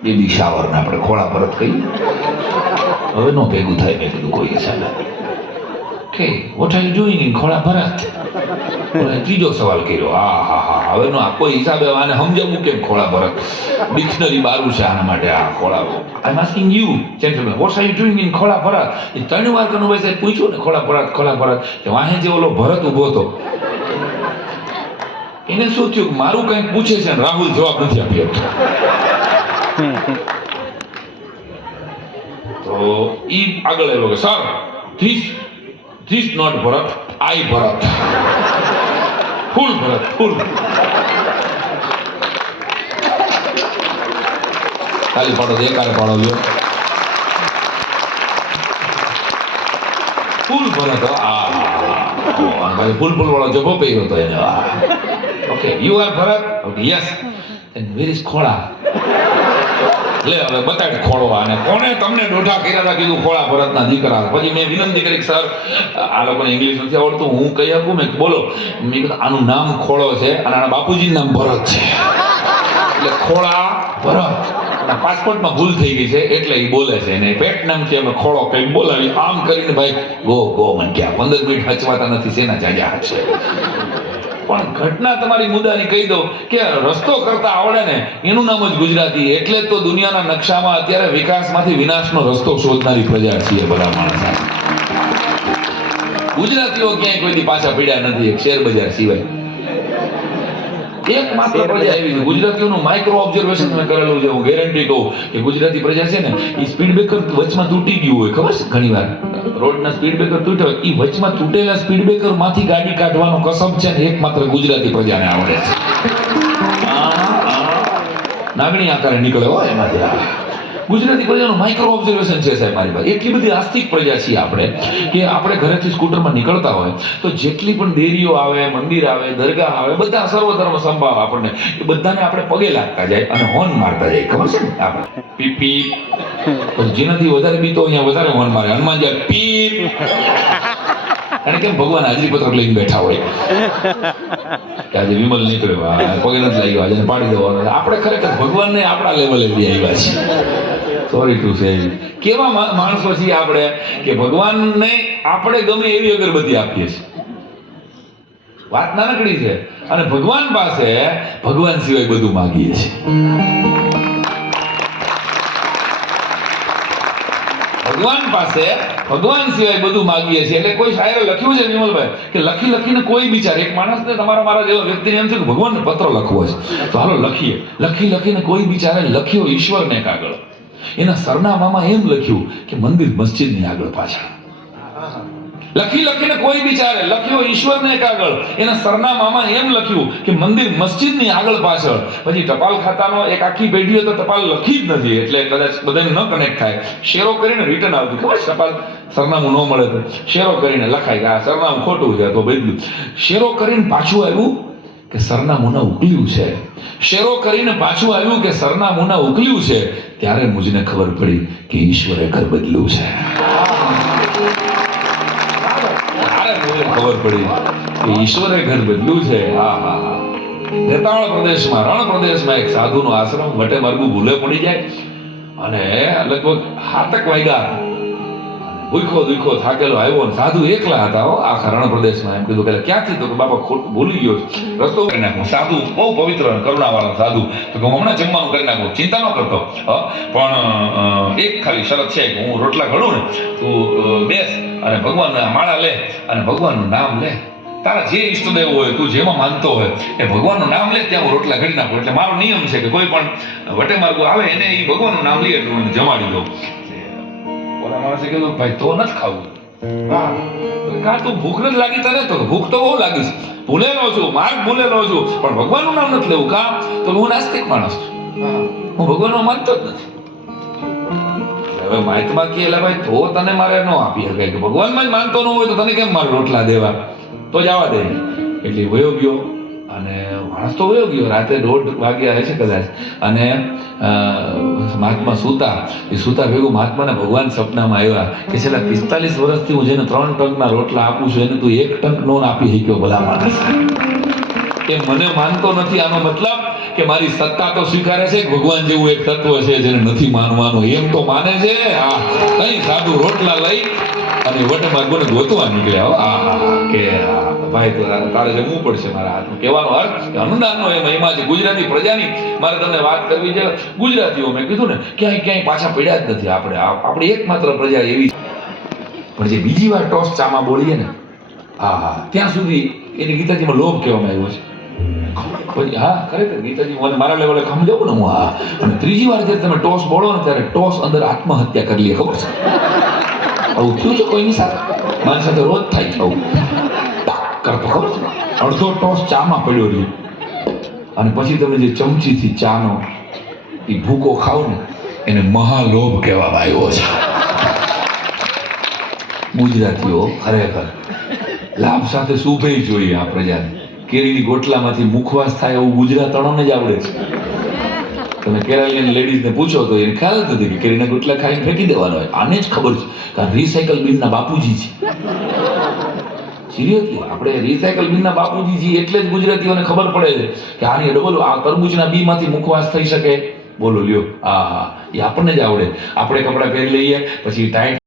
Baby shower ને આપણે ખોળા પરત કહીએ. હવે નો ભેગું થાય. મેં કીધું કોઈ હિસાબે કે what are you doing in ખોળા ભરત? ત્રીજો સવાલ કર્યો. હા હવે નો કોઈ હિસાબે આને સમજાવવું કેમ ખોળા ભરત? ડિક્શનરી બારું છે આના માટે. આ ખોળા I am asking you gentleman what are you doing in ખોળા ભરત? એ 3 વાર કનુભાઈ સાહેબ પૂછ્યું ને ખોળા ભરત કે વાહે જે ઓલો ભરત ઉભો હતો એને શું થયું? મારું કંઈક પૂછે છે ને રાહુલ જવાબ નથી આપી શકતો. તો ઈ આગળ આવ્યો કે સર ધીસ નોટ ભરત, આઈ ભરત. ફૂલ ભરત, ફૂલ. ખાલી પાડો એકારે પાડો લ્યો. ફૂલ ભરત. ફૂલ વાળો જભો પહેર્યો હતો એને. Okay, you are Bharat? Okay, yes. And where is ખોળા? લે હવે બતાડ ખોળો. અને કોને તમને દોઢા કર્યા હતા કીધું ખોળા ભરતના દીકરા? પછી મેં વિનંતી કરી સર આ લોકોને ઇંગ્લિશ નથી આવડતું, હું કહી શકું? મેં બોલો. મેં કીધું આનું નામ ખોળો છે અને આના બાપુજીનું નામ ભરત છે એટલે ખોળા ભરત. પાસપોર્ટમાં ભૂલ થઈ ગઈ છે એટલે એ બોલે છે એને પેટ નામ છે અમે ખોળો કઈ બોલાવી. આમ કરીને ભાઈ ગો મને ક્યાં 15 મિનિટ હચવાતા નથી. શેના જાજા હશે? પણ ઘટના તમારી મુદ્દાની કહી દઉં કે રસ્તો કરતા આવડે ને એનું નામ જ ગુજરાતી. એટલે તો દુનિયાના નકશામાં અત્યારે વિકાસમાંથી વિનાશનો રસ્તો શોધનારી પ્રજા છીએ બધા માણસ. ગુજરાતીઓ ક્યાંય કોઈની પાછા પીડ્યા નથી એક શેર બજાર સિવાય. એક માત્ર પ્રજા એવી છે ગુજરાતીઓનું માઇક્રો ઓબ્ઝર્વેશન મેં કરેલું છે. હું ગેરંટી કહું કે ગુજરાતી પ્રજા છે ને એ સ્પીડ બ્રેકર વચમાં તૂટી ગયું હોય ખબર છે? ઘણી વાર રોડના સ્પીડ બ્રેકર તૂટ્યો હોય એ વચમાં તૂટેલા સ્પીડ બ્રેકર માંથી ગાડી કાઢવાનો કસબ છે ને એકમાત્ર ગુજરાતી પ્રજાને આવડે છે. નાગણી આકારે નીકળે હોય એમાંથી. ગુજરાતી પ્રજાનું માઇક્રો ઓબ્ઝર્વેશન છે સાહેબ મારી પાસે. એટલી બધી આસ્તિક પ્રજા છીએ આપણે કે આપણે ઘરેથી સ્કૂટરમાં નીકળતા હોય તો જેટલી પણ દેરીઓ આવે, મંદિર આવે, દરગાહ આવે, બધા સર્વધર્મ સંભાવ આપણને એ બધાને આપણે પગે લાગતા જાય અને હોર્ન મારતા જાય. ખબર છે ને? આપણે પીપ પીપ. જેનાથી વધારે બીતો અહીંયા વધારે હોર્ન મારે. હનુમાન જાય પીપ. અને કેમ ભગવાન હાજરી પત્રક લઈને બેઠા હોય કે આજે વિમલ નીકળ્યો, પગે નથી લાગ્યો, આજે પાડી દેવાનો. આપણે ખરેખર ભગવાનને આપણા લેવલે લઈ આવ્યા છીએ. Sorry to say. કેવા માણસો છીએ આપણે કે ભગવાનને આપણે ગમે એવી અગરબત્તી આપીએ છીએ. વાત નાનકડી છે. અને ભગવાન પાસે ભગવાન સિવાય બધું માગીએ છીએ. ભગવાન પાસે ભગવાન સિવાય બધું માગીએ છીએ. એટલે કોઈ શાયરે લખ્યું છે વિમલભાઈ કે લખીને કોઈ બિચાર એક માણસને મારા જેવા વ્યક્તિને એમ છે કે ભગવાનને પત્ર લખવો છે તો હાલો લખીએ. લખીને કોઈ બિચારે લખ્યો ઈશ્વરને કાગળ. એના સરનામામાં એમ લખ્યું કે મંદિર મસ્જિદની આગળ પાછળ. લખીને કોઈ બિચારે લખ્યો ઈશ્વરને કાગળ. એના સરનામામાં એમ લખ્યું કે મંદિર મસ્જિદની આગળ પાછળ. પછી ટપાલ ખાતાનો એક આખી પેઢીઓ તો ટપાલ લખી જ નથી એટલે કદાચ બધાને ન કનેક્ટ થાય. શેરો કરીને રિટર્ન આવતી. ખબર છે? ટપાલ સરનામું ન મળે તો શેરો કરીને લખાય કે આ સરનામું ખોટું છે તો બદલ્યું. શેરો કરીને પાછું આવ્યું કે સરનામું ઉકલ્યું છે. શેરો કરીને પાછું આવ્યું કે સરનામું ઉકલ્યું છે. ત્યારે મુજને ખબર પડી કે ઈશ્વરે ઘર બદલ્યું છે. ખબર પડી કે ઈશ્વરે ઘર બદલ્યું છે. નેતાળ પ્રદેશમાં રણ પ્રદેશમાં એક સાધુનો આશ્રમ વટે માર્ગું ભૂલે પડી જાય અને લગભગ 7 વાગ્યા. ભૂખો થાકેલો આવ્યો અને સાધુ એકલા હતા આખા રણ પ્રદેશમાં. એમ કીધું કે ક્યાંથી? તો કે બાપા ભૂલી ગયો રસ્તો કરી નાખો. સાધુ બહુ પવિત્ર અને કરુણાવાળા સાધુ. તો કે હું હમણાં જમવાનું કરી નાખું, ચિંતા ન કરતો, પણ એક ખાલી શરત છે કે હું રોટલા ઘડું ને તું બેસ અને ભગવાનના માળા લે અને ભગવાનનું નામ લે. તારા જે ઈષ્ટદેવ હોય તું જેમાં માનતો હોય એ ભગવાનનું નામ લે ત્યાં હું રોટલા ઘડી નાખું. એટલે મારો નિયમ છે કે કોઈ પણ વટે માર્ગો આવે એને એ ભગવાનનું નામ લે એટલે હું જમાડી દઉં. ઓલા માણસે કીધું ભાઈ તો નથી ખાવું. કા તું ભૂખ નથી લાગી તને? તો ભૂખ તો બહુ લાગી છે. ભૂલેલો છું, માર્ગ ભૂલેલો છું, પણ ભગવાનનું નામ નથી લેવું. કા તો હું નાસ્તિક માણસ છું, હું ભગવાનમાં માનતો જ નથી. હવે માહિતમાં કે એલા ભાઈ તો તને મારે ન આપી શકાય કે ભગવાનમાં જ માનતો ન હોય તો તને કેમ મારે રોટલા દેવા? તો જવા દે. એટલે વયો ગયો અને માણસ તો વયો ગયો. રાતે 1:30 વાગ્યા હશે કદાચ. અને મહાત્મા સુતા ભેગું મહાત્માને ભગવાન સપનામાં આવ્યા કે છેલ્લા 45 વર્ષથી હું જેને 3 ટંકના રોટલા આપું છું એને તું 1 ટંક નો આપી શક્યો ભલા માણસ. એ મને માનતો નથી. આનો મતલબ કે મારી સત્તા તો સ્વીકારે છે કે ભગવાન જેવું એક તત્વ છે જેને નથી માનવાનું, એમ તો માને છે. આ કઈ સાધુ રોટલા લઈ અને વટ માર્ગોને ગોતવા નીકળ્યા. કે ભાઈ તારે જમવું પડશે મારા હાથમાં. કહેવાનો અર્થ કે અનુદાનનો એ મહિમા છે ગુજરાતી પ્રજાની. મારે તમને વાત કરવી છે. ગુજરાતીઓ મેં કીધું ને ક્યાંય પાછા પડ્યા જ નથી. આપણી એકમાત્ર પ્રજા એવી. પણ જે બીજી વાર ટોસ ચામાં બોલીએ ને, ત્યાં સુધી એને ગીતાજીમાં લોભ કહેવામાં આવ્યો છે. પછી ખરેખર ગીતાજી મને મારા લેવલે સમજાવું ને હું. અને ત્રીજી વાર જ્યારે તમે ટોસ બોલો ને ત્યારે ટોસ અંદર આત્મહત્યા કરી લે. ખબર છે આવું થયું છે કોઈની સાથે? મારી સાથે રોજ થાય છે આવું કરતો. ખબર છે અડધો ટોસ ચામાં પડ્યો રહ્યો અને પછી તમે જે ચમચીથી ચાનો એ ભૂકો ખાવ ને એને મહાલોભ કહેવામાં આવ્યો છે. ગુજરાતીઓ ખરેખર લાભ સાથે શુભે જોઈએ આ પ્રજાને. કેરીની ગોટલામાંથી મુખવાસ થાય એવું ગુજરાતણોને જ આવડે છે. તમે કેરાલિયન લેડીઝને પૂછો તો એને ખ્યાલ જ નથી કે કેરીના ગોટલા ખાઈને ફેંકી દેવાનો હોય. આને જ ખબર છે કે આ રિસાયકલ બિનના બાપુજી છે. સિરિયસલી આપણે રિસાયકલ બિનના બાપુજી છીએ એટલે જ ગુજરાતીઓને ખબર પડે છે કે આની ડબલ આ તરબૂચના બીમાંથી મુખવાસ થઈ શકે. બોલો લ્યો. એ આપણને જ આવડે. આપણે કપડાં પહેરી લઈએ પછી ટાઈટ